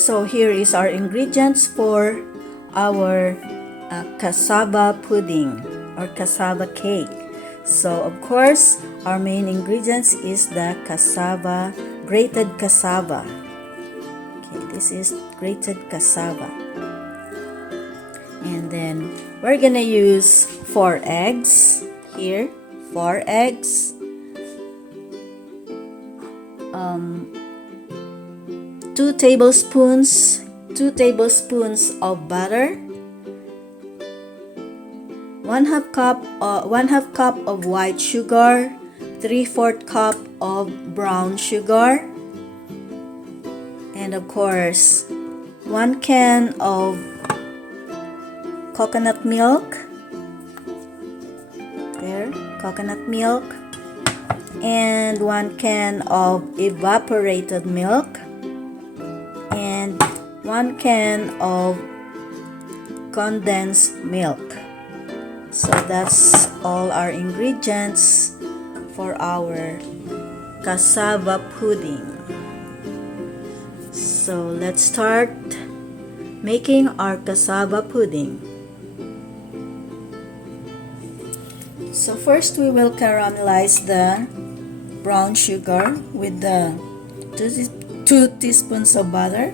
So here is our ingredients for our cassava pudding or cassava cake. So of course, our main ingredients is the cassava, grated cassava. Okay, this is grated cassava. And then we're gonna use 4 eggs here, 4 eggs. 2 tablespoons of butter, 1/2 cup of white sugar, 3/4 cup of brown sugar, and of course 1 can of coconut milk. There, coconut milk, and 1 can of evaporated milk, and 1 can of condensed milk. So that's all our ingredients for our cassava pudding. So let's start making our cassava pudding. So first we will caramelize the brown sugar with the 2 teaspoons of butter.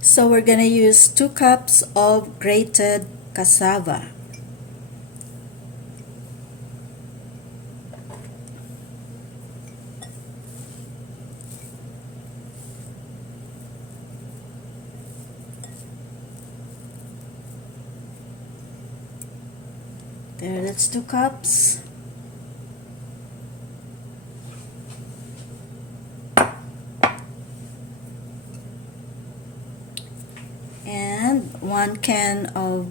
So we're gonna use 2 cups of grated cassava. There, that's 2 cups. And 1 can of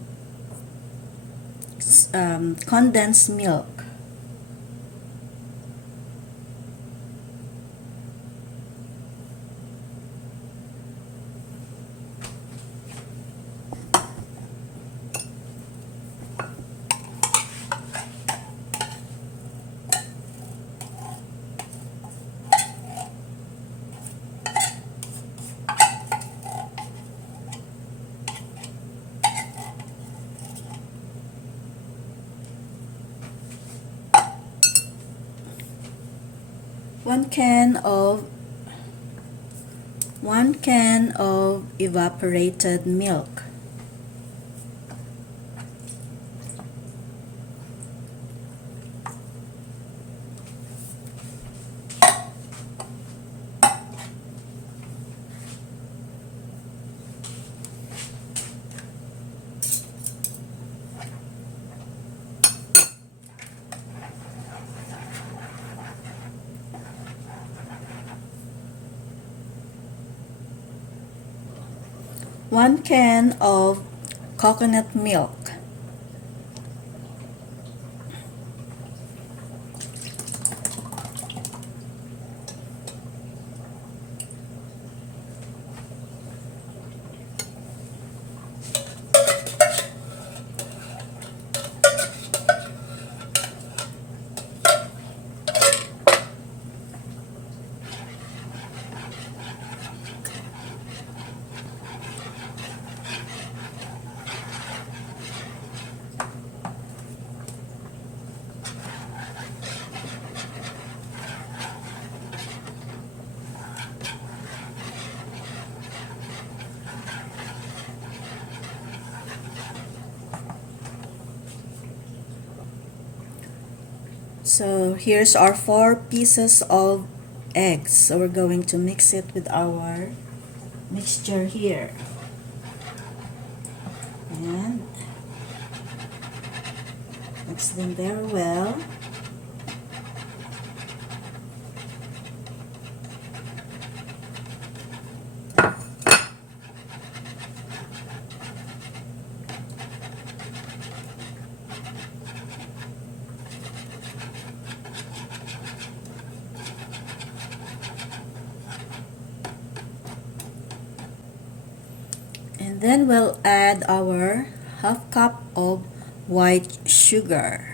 condensed milk. One can of evaporated milk. One can of coconut milk. So here's our 4 pieces of eggs. So we're going to mix it with our mixture here. And mix them very well. And then we'll add our half cup of white sugar.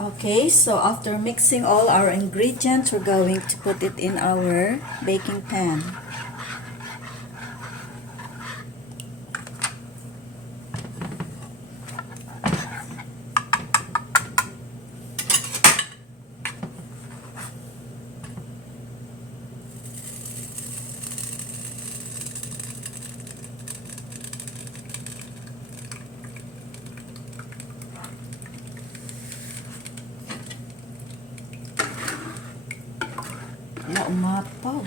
Okay, so after mixing all our ingredients, we're going to put it in our baking pan. Na umapaw.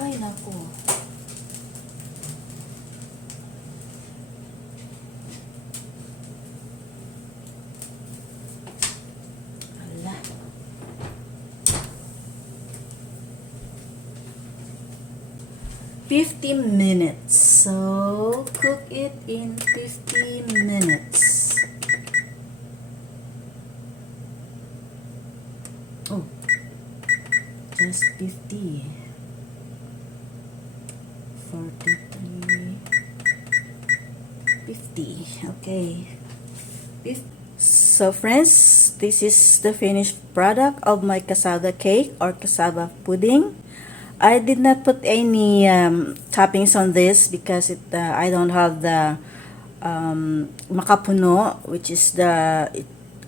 Ay, naku. Ala. $50. So cook it in 50 minutes. Oh, just 50. 43, 50. Okay. So friends, this is the finished product of my cassava cake or cassava pudding. I did not put any toppings on this because I don't have the makapuno, which is the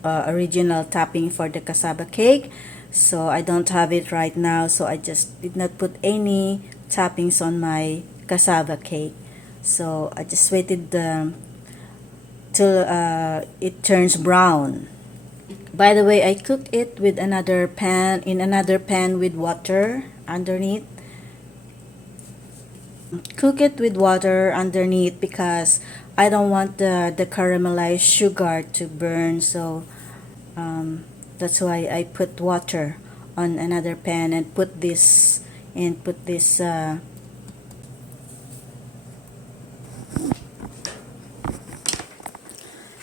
original topping for the cassava cake. So I don't have it right now, so I just did not put any toppings on my cassava cake. So I just waited till it turns brown. By the way, I cooked it with another pan, in another pan with water underneath. Cook it with water underneath because I don't want the caramelized sugar to burn, so that's why I put water on another pan and put this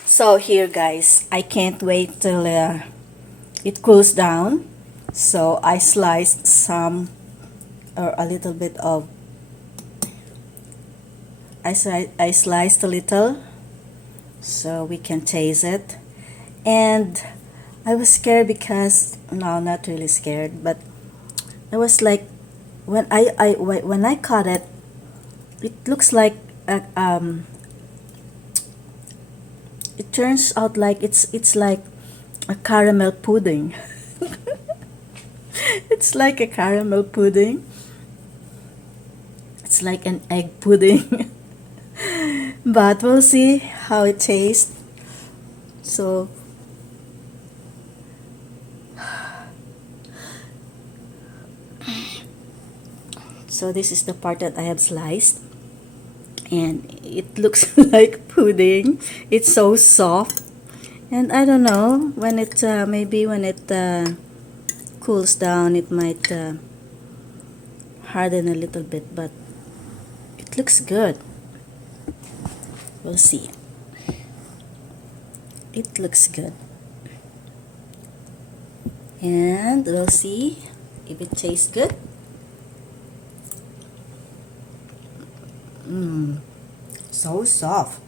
so here guys, I can't wait till it cools down. So I sliced some, or a little bit of, I sliced a little so we can taste it. And I was scared because, no, not really scared, but I was like, when I cut it, it looks like it turns out like it's like a caramel pudding. It's like a caramel pudding. It's like an egg pudding. But we'll see how it tastes. So this is the part that I have sliced, and it looks like pudding. It's so soft, and I don't know, when it maybe when it cools down, it might harden a little bit, but it looks good. We'll see. It looks good, and we'll see if it tastes good. So soft.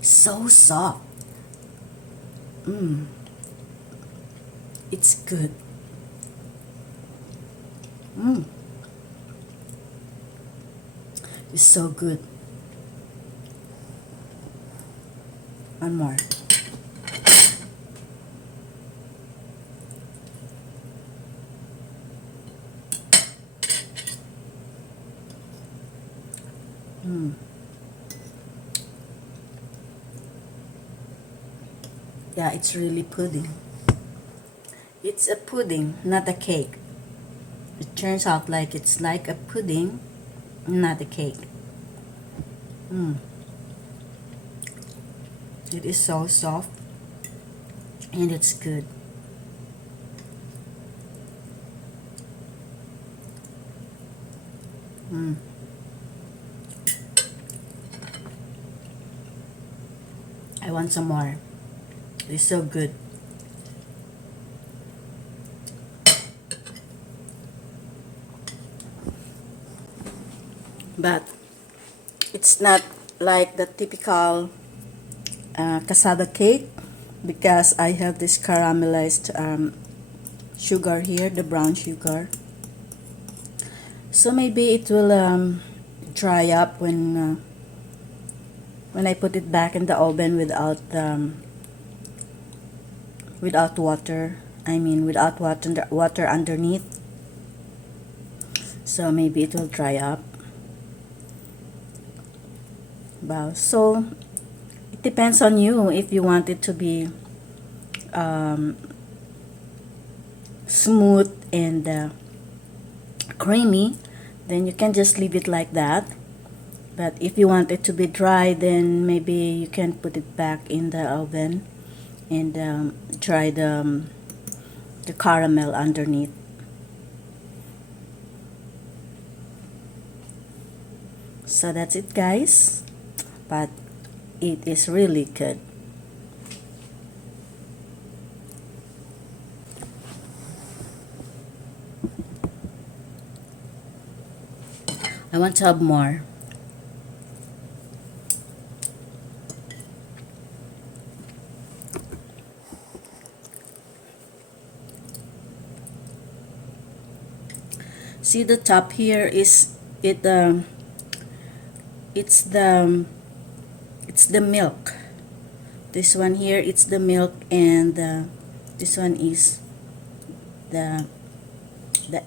So soft. It's good. It's so good. One more. Yeah, it's really pudding. It's a pudding, not a cake. It turns out like it's like a pudding, not a cake. It is so soft, and it's good. I want some more. It's so good. But it's not like the typical cassava cake, because I have this caramelized sugar here, the brown sugar. So maybe it will dry up when I put it back in the oven without water. I mean, without water underneath. So maybe it will dry up. Wow. So it depends on you if you want it to be smooth and creamy, then you can just leave it like that. But if you want it to be dry, then maybe you can put it back in the oven and dry the caramel underneath. So that's it, guys. But it is really good. I want to have more. See, the top here is it's the milk. This one here, it's the milk, and this one is the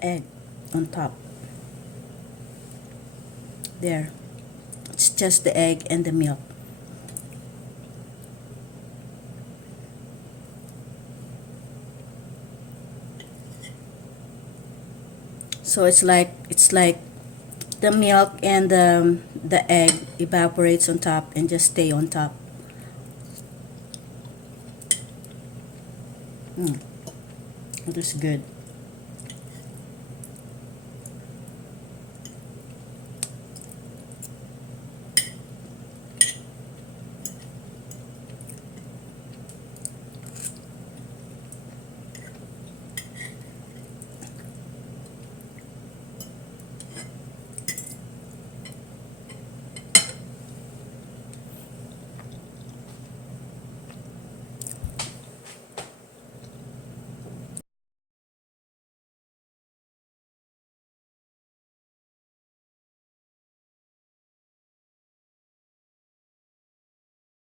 egg on top. There, it's just the egg and the milk. So it's like the milk and the egg evaporates on top and just stay on top. It is good.